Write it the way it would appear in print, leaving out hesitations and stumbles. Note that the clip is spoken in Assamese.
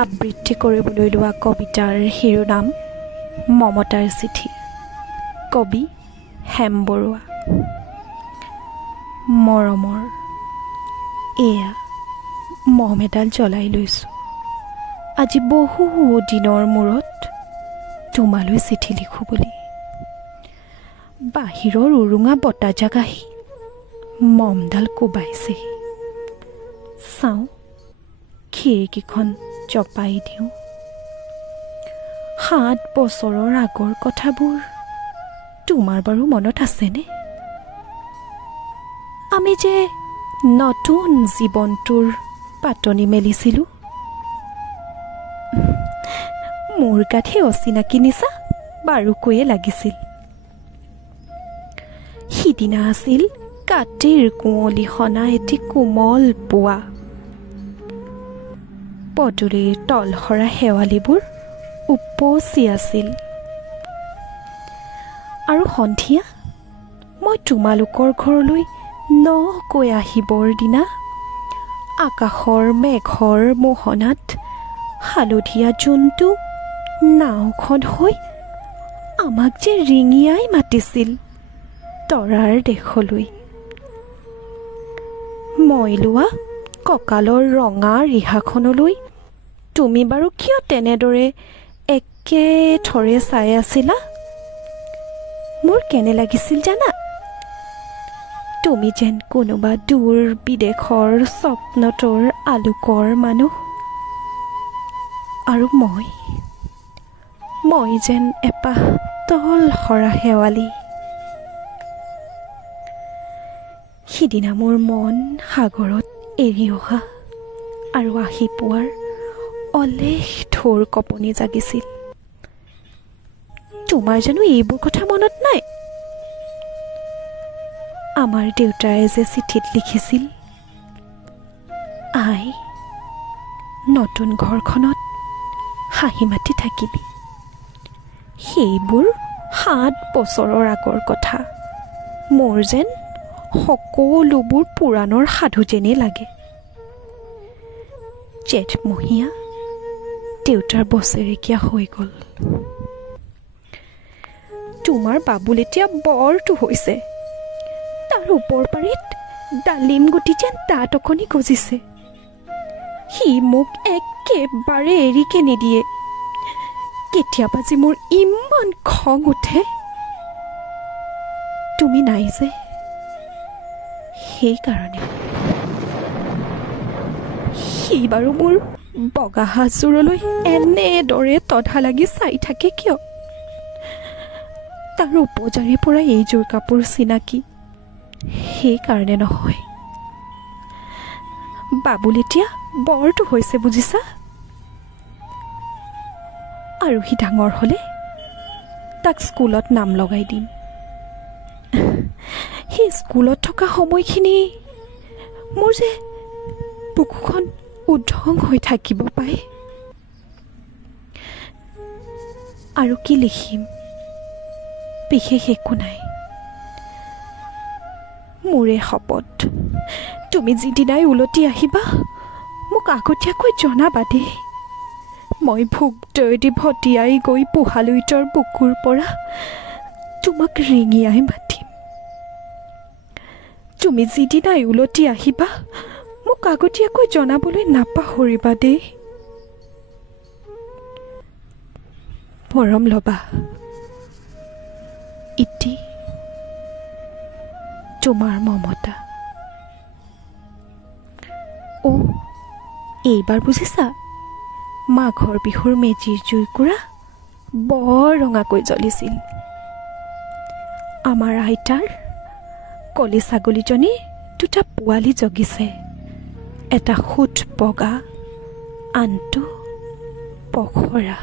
আবৃত্তি কৰিবলৈ লোৱা কবিতাৰ শিৰোনাম মমতাৰ চিঠি। কবি হেম বৰুৱা। মৰমৰ এয়া মম এডাল জ্বলাই লৈছোঁ। আজি বহু দিনৰ মূৰত তোমালৈ চিঠি লিখোঁ বুলি। বাহিৰৰ উৰুঙা বতাহজাক আহি মমডাল কোবাইছেহি। চাওঁ, খিৰিকীখন জপাই দিওঁ। 7 বছৰৰ আগৰ কথাবোৰ তোমাৰ বাৰু মনত আছেনে? আমি যে নতুন জীৱনটোৰ পাতনি মেলিছিলোঁ। মোৰ গাতহে অচিনাকি নিচা বাৰুকৈয়ে লাগিছিল। সিদিনা আছিল কাতিৰ কুঁৱলী সনা এটি কোমল পুৱা। পদূলিৰ তলসৰা শেৱালিবোৰ উপচি আছিল। আৰু সন্ধিয়া মই তোমালোকৰ ঘৰলৈ নকৈ আহিবৰ দিনা আকাশৰ মেঘৰ মোহনাত হালধীয়া জন্তু নাওখন হৈ আমাক যে ৰিঙিয়াই মাতিছিল তৰাৰ দেশলৈ। মই লোৱা কঁকালৰ ৰঙা ৰিহাখনলৈ তুমি বাৰু কিয় তেনেদৰে একেথৰে চাই আছিলা? মোৰ কেনে লাগিছিল জানা? তুমি যেন কোনোবা দূৰ বিদেশৰ স্বপ্নটোৰ আলোকৰ মানুহ, আৰু মই যেন এপাহ তল সৰা শেৱালি। সিদিনা মোৰ মন সাগৰত এৰি অহা আৰু আহি পোৱাৰ অলেখ ঢৌৰ কঁপনি জাগিছিল। তোমাৰ জানো এইবোৰ কথা মনত নাই? আমাৰ দেউতাই যে চিঠিত লিখিছিল, আই, নতুন ঘৰখনত হাঁহি মাতি থাকিবি। সেইবোৰ 7 বছৰৰ আগৰ কথা। মোৰ যেন সকলোবোৰ পুৰাণৰ সাধু যেনেই লাগে। জেঠমহীয়া দেউতাৰ বছেৰেকীয়া হৈ গ'ল। তোমাৰ বাবুল এতিয়া বৰটো হৈছে। তাৰ ওপৰ পাৰিত ডালিম গুটি যেন দাঁত অকণি গজিছে। সি মোক একেবাৰে এৰিকে নিদিয়ে। কেতিয়াবা যে মোৰ ইমান খং উঠে। তুমি নাই যে, সেইকাৰণে। সি বাৰু মোৰ বগা সাজযোৰলৈ এনেদৰে তধা লাগি চাই থাকে কিয়? তাৰ উপজাৰীৰ পৰা এইযোৰ কাপোৰ চিনাকি, সেইকাৰণে নহয়। বাবুল এতিয়া বৰটো হৈছে, বুজিছা? আৰু সি ডাঙৰ হ'লে তাক স্কুলত নাম লগাই দিম। সি স্কুলত থকা সময়খিনি মোৰ যে বুকুখন উদ্ধং হৈ থাকিব পায়। আৰু কি লিখিম? বিশেষ একো নাই। মোৰে শপত, তুমি যিদিনাই উলটি আহিবা মোক আগতীয়াকৈ জনাবা দেই। মই ভোগদৈদি ভটিয়াই গৈ পোহালুইতৰ বুকুৰ পৰা তোমাক ৰিঙিয়াই মাতিম। তুমি যিদিনাই উলটি আহিবা মোক আগতীয়াকৈ জনাবলৈ নাপাহৰিবা দেই। মৰম ল'বা। ইতি তোমাৰ মমতা। এইবাৰ বুজিছা, মাঘৰ বিহুৰ মেজিৰ জুইকুৰা বৰ ৰঙাকৈ জ্বলিছিল। আমাৰ আইতাৰ কলি ছাগলীজনীৰ 2টা পোৱালি জগিছে। এটা সোঁত বগা, আনটো পখৰা।